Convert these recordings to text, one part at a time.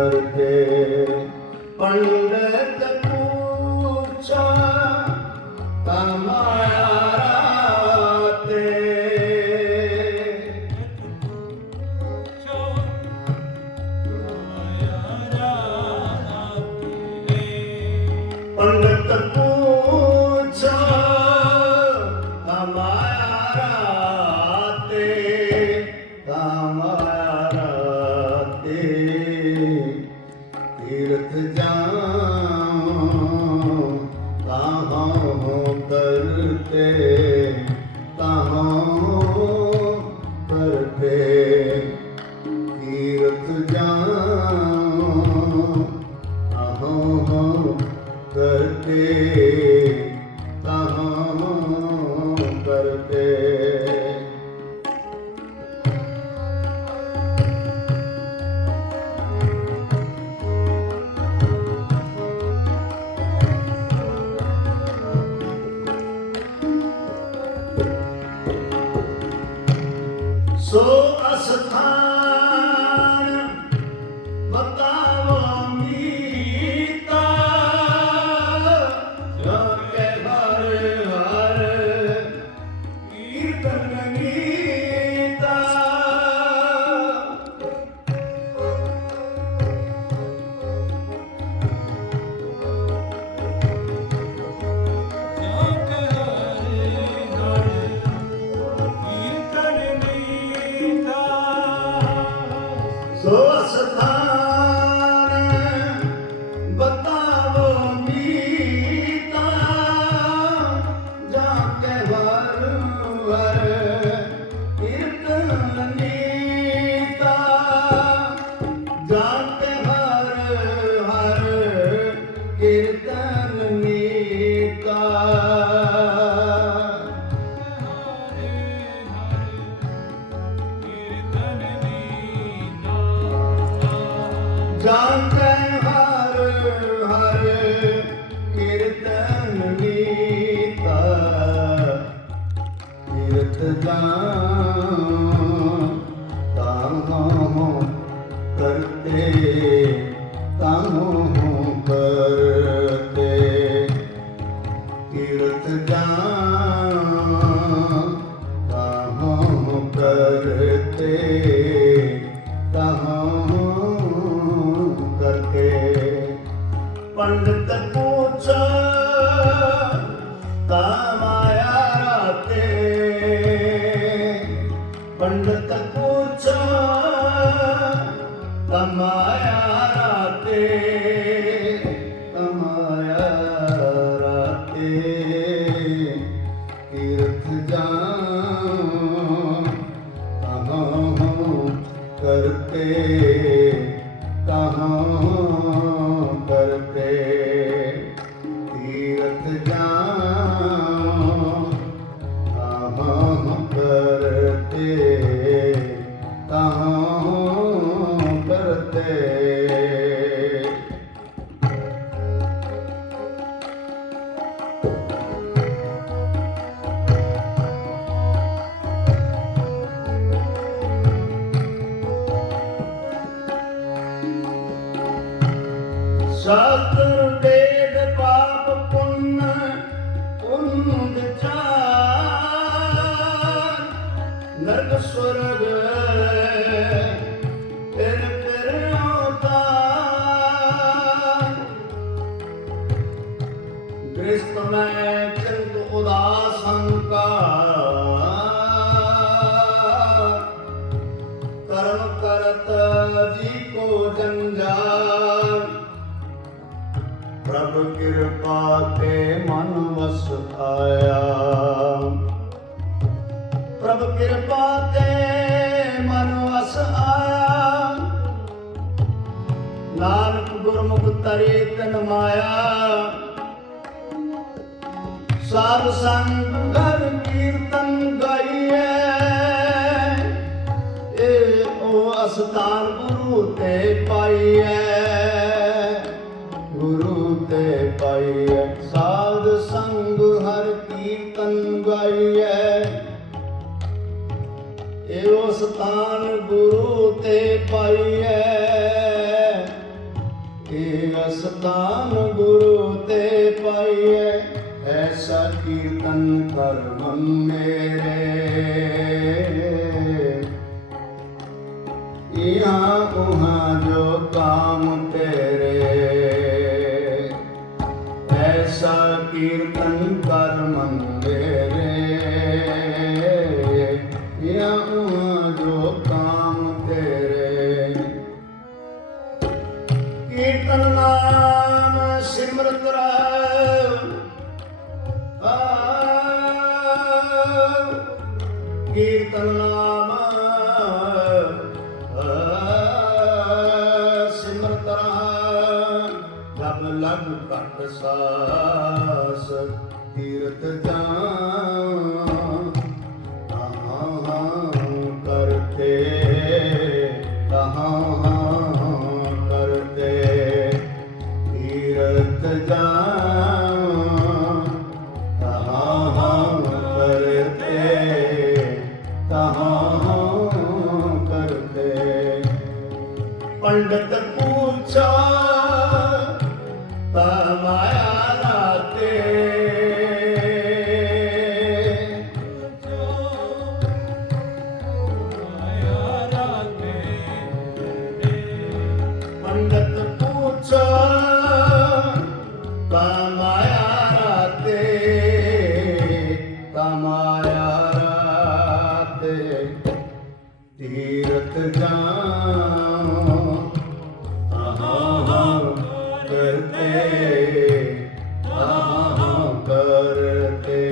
பண்டருக்கே பண்ட തേൻ തീരത്തു ഞാൻ ਸੋ ਅਸਥਾਨ ਬਤਾਵੋ ਮੀਤਾ। ਜੋ ਕੇ ਹਰ ਹਰ ਕੀਰਤਨ Gita. put the boat on. ਕਰਮ ਕਰਤ ਜੀ ਕੋ ਜੰਜਾਲ। ਪ੍ਰਭ ਕਿਰਪਾ ਤੇ ਮਨ ਵਸ ਆਇਆ ਪ੍ਰਭ ਕਿਰਪਾ ਤੇ ਮਨ ਵਸ ਆਇਆ ਨਾਨਕ ਗੁਰਮੁਖ ਤਰੇ ਤਨ ਮਾਇਆ ਸਾਧ ਸੰਗ ਪਾਈਐ, ਗੁਰੂ ਤੇ ਪਾਈਐ। ਸਾਧ ਸੰਗ ਹਰ ਕੀਰਤਨ ਗਾਈਐ। ਇਹੋ ਸਤਾਨ ਗੁਰੂ ਤੇ ਪਾਈਐ। ਅਸਥਾਨ ਗੁਰੂ ਤੇ ਪਾਈਐ। ਐਸਾ ਕੀਰਤਨ ਕਰ ਮੇਰੇ। ਤੇਰੇ। ਐਸਾ ਕੀਰਤਨ ਕਰ ਮਨ ਮੇਰੇ ਇਹਾਂ ਉਹਾਂ ਜੋ ਕਾਮ ਤੇਰੇ। ਕੀਰਤਨ ਨਾਮ ਸਿਮਰਤ ਰਹਿ। ਕੀਰਤਨ ਨਾਮ ਘਟ ਸਾਸ ਤੀਰਤ ਜਾਨ ਤੀਰਤ ਜਾਉ ਆਹਾਂ ਕਰਤੇ ਆਹਾਂ ਕਰਤੇ।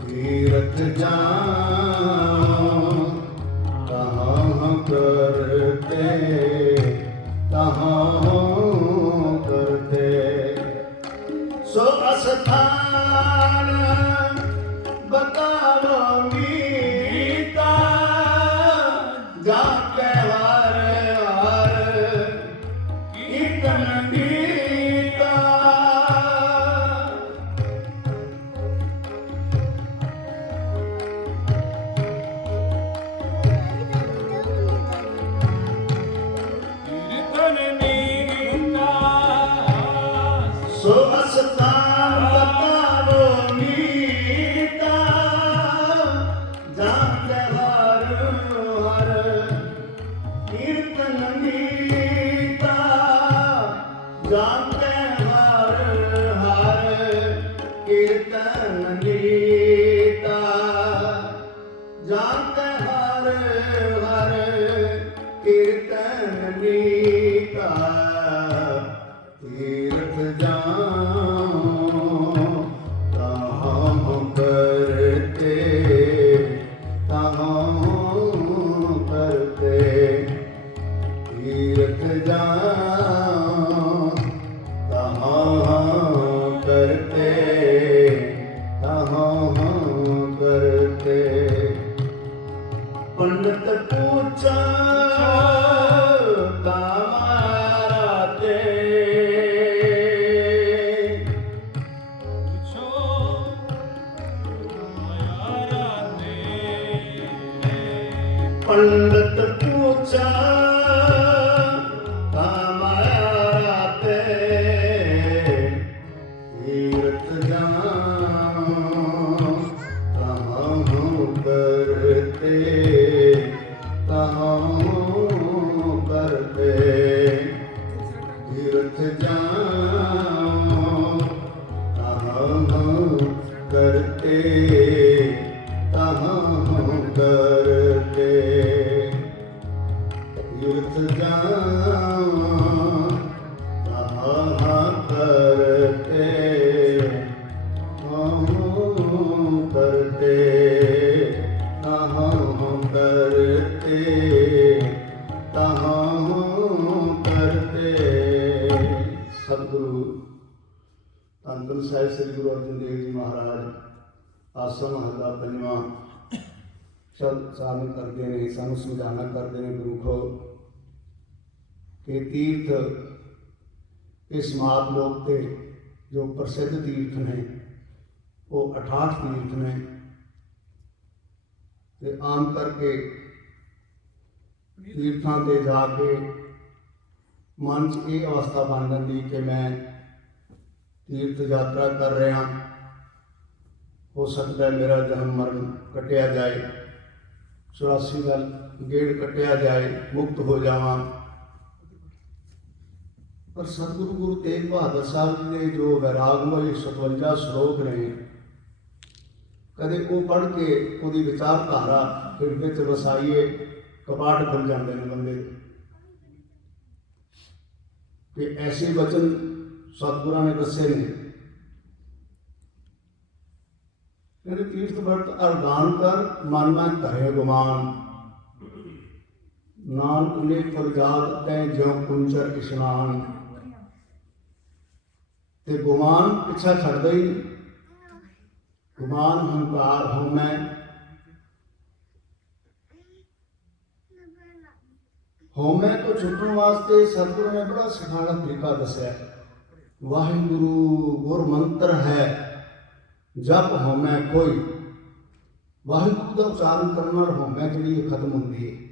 ਤੀਰਤ ਜਾਉ ਕਹਾਂ ਕਰਤੇ ਕਹਾਂ ਕਰਤੇ। ਸੋ ਅਸਥਾਨ ਪੰਡਤ ਪੂਛਾ ਸਤਿਗੁਰੂ ਧੰਨ ਸਾਹਿਬ ਸ੍ਰੀ ਗੁਰੂ ਅਰਜਨ ਦੇਵ ਜੀ ਮਹਾਰਾਜ। ਆਸਮ ਹਰਦਾ ਪੰਜਵਾਂ। ਸ਼ਬਦ ਸਾਰਨ ਕਰਦੇ ਨੇ, ਸਾਨੂੰ ਸਮਝਾਣਾ ਕਰਦੇ ਨੇ ਗੁਰੂਖੋ ਕਿ ਤੀਰਥ ਇਸ ਮਾਤ ਲੋਕ ਤੇ ਜੋ ਪ੍ਰਸਿੱਧ ਤੀਰਥ ਨੇ, ਉਹ 68 ਤੀਰਥ ਨੇ। ਤੇ ਆਮ ਕਰਕੇ ਤੀਰਥਾਂ ਤੇ ਜਾ ਕੇ ਮਨ 'ਚ ਇਹ ਅਵਸਥਾ ਬਣ ਜਾਂਦੀ ਕਿ ਮੈਂ ਤੀਰਥ ਯਾਤਰਾ ਕਰ ਰਿਹਾ। ਹੋ ਸਕਦਾ ਹੈ ਮੇਰਾ ਜਨਮ ਮਰਨ ਕਟਿਆ ਜਾਏ 84 ਦਾ ਗੇੜ ਕਟਿਆ ਜਾਏ, ਮੁਕਤ ਹੋ ਜਾਵਾਂ। ਪਰ ਸਤਿਗੁਰੂ ਗੁਰੂ ਤੇਗ ਬਹਾਦਰ ਸਾਹਿਬ ਜੀ ਦੇ ਜੋ ਵੈਰਾਗਮਈ 57 ਸ਼ਲੋਕ ਨੇ, ਕਦੇ ਉਹ ਪੜ੍ਹ ਕੇ ਉਹਦੀ ਵਿਚਾਰਧਾਰਾ ਹਿਰਦੇ 'ਚ ਵਸਾਈਏ, ਕਪਾਟ ਖੁੱਲ ਜਾਂਦੇ ਨੇ ਬੰਦੇ। ਦੇ ਕਿ ਐਸੇ ਵਚਨ ਸਤਿਗੁਰਾਂ ਨੇ ਦੱਸੇ ਨੇ। ਕਹਿੰਦੇ ਤੀਰਥ ਵਰਤ ਅਰਦਾਨ ਕਰ, ਮਨ ਮੈਂ ਧਰੇ ਗੁਮਾਨ। ਨਾਨਕ ਨੇ ਫਰਜਾਦ ਤੈ ਜਿਉ ਕੁੰਚਰ ਇਸ਼ਨਾਨ। ਤੇ ਗੁਮਾਨ ਪਿੱਛਾ ਛੱਡਦਾ ਹੀ ਗੁਮਾਨ ਹੰਕਾਰ ਹਉ ਮੈਂ। ਹਉਮੈ ਤੋਂ ਛੁੱਟਣ ਵਾਸਤੇ ਸਤਿਗੁਰੂ ਨੇ ਬੜਾ ਸਿਖਾਣਾ ਤਰੀਕਾ ਦੱਸਿਆ। ਵਾਹਿਗੁਰੂ ਗੁਰ ਮੰਤਰ ਹੈ। ਜਪ ਹਉਮੈ ਕੋਈ। ਵਾਹਿਗੁਰੂ ਦਾ ਉਚਾਰਨ ਕਰਨ ਨਾਲ ਹਉਮੈ ਜਿਹੜੀ ਖਤਮ ਹੁੰਦੀ ਹੈ।